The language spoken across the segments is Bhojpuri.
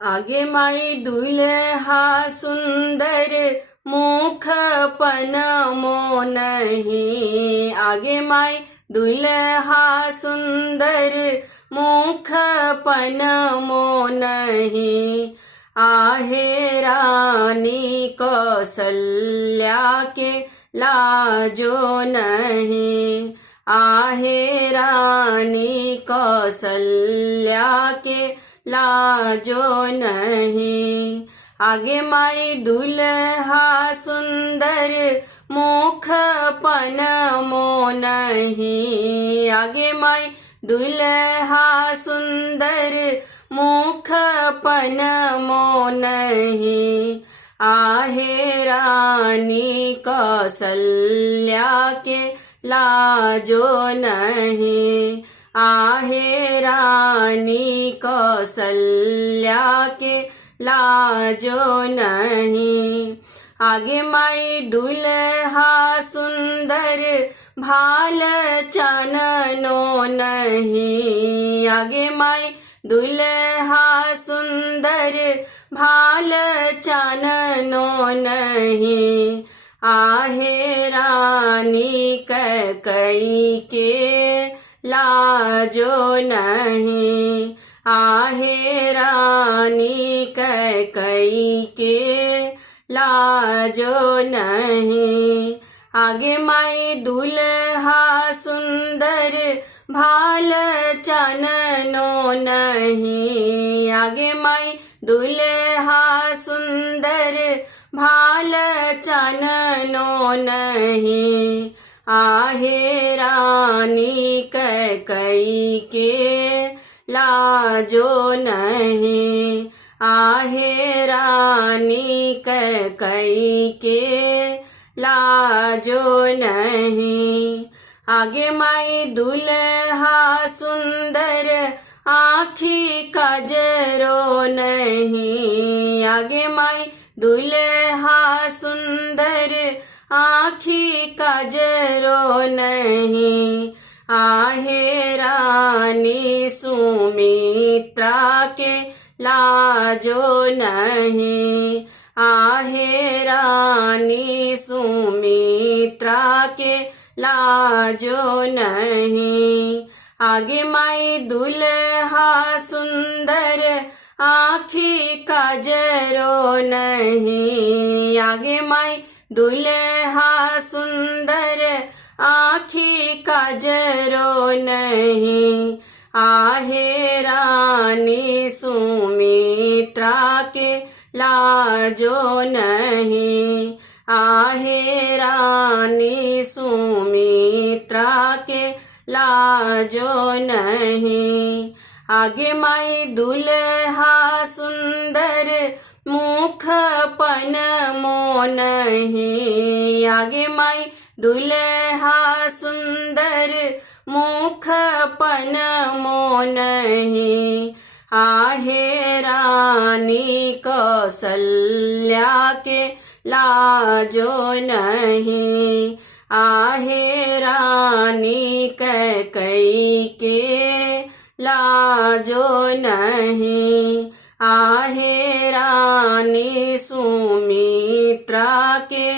आगे माई दुल्हा सुंदर मुख पन मोनही। आगे माई दुल्हा सुंदर मुख पन मोनही। आहे रानी कौसल्या के लाजो नहीं। आहे रानी कौसल्या के लाजो नहीं। आगे माई दुल्हा सुंदर मुख पन मोनही। आगे माई दुल्हा सुंदर मुख पन मोनही। आहे रानी कौसल्या के लाजो नहीं। आहे रानी कौसल्या के लाजो नहीं। आगे माई दुल्हा सुंदर भाल चाननो नहीं। आगे माई दुल्हा सुंदर भाल चाननो नहीं। आहे रानी कैकई के लाजो नहीं। आहे रानी कैकई के लाजो नहीं। आगे माई दुल्हा सुंदर भाल चाननो नहीं। आगे माई दुल्हा सुंदर भाल चाननो नहीं। आहे रानी कैकई के लाजो नहीं। आहे रानी कैकई के लाजो नहीं। आगे माई दुल्हा सुंदर आँखी काजरो नहीं। आगे माई दुल्हा सुंदर आँखी काजरो नहीं। आहे रानी सुमित्रा के लाजो नहीं। आहे रानी सुमित्रा के लाजो नहीं। आगे माई दुल्हा सुंदर आँखी काजरो नहीं। आगे माई दुल्हा सुंदर आँखी काजरो नहीं। आहे रानी सुमित्रा के लाजो नहीं। आहे रानी सुमित्रा के लाजो नहीं। आगे माई दुल्हा सुंदर मुख पन मोनही। आगे माई दुल्हा सुंदर मुख पन मोनही। आहे रानी कौसल्या के लाजो नहीं। आहे रानी कैकई के लाजो नहीं। आहे रानी सुमित्रा के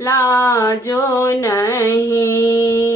लाजो नहीं।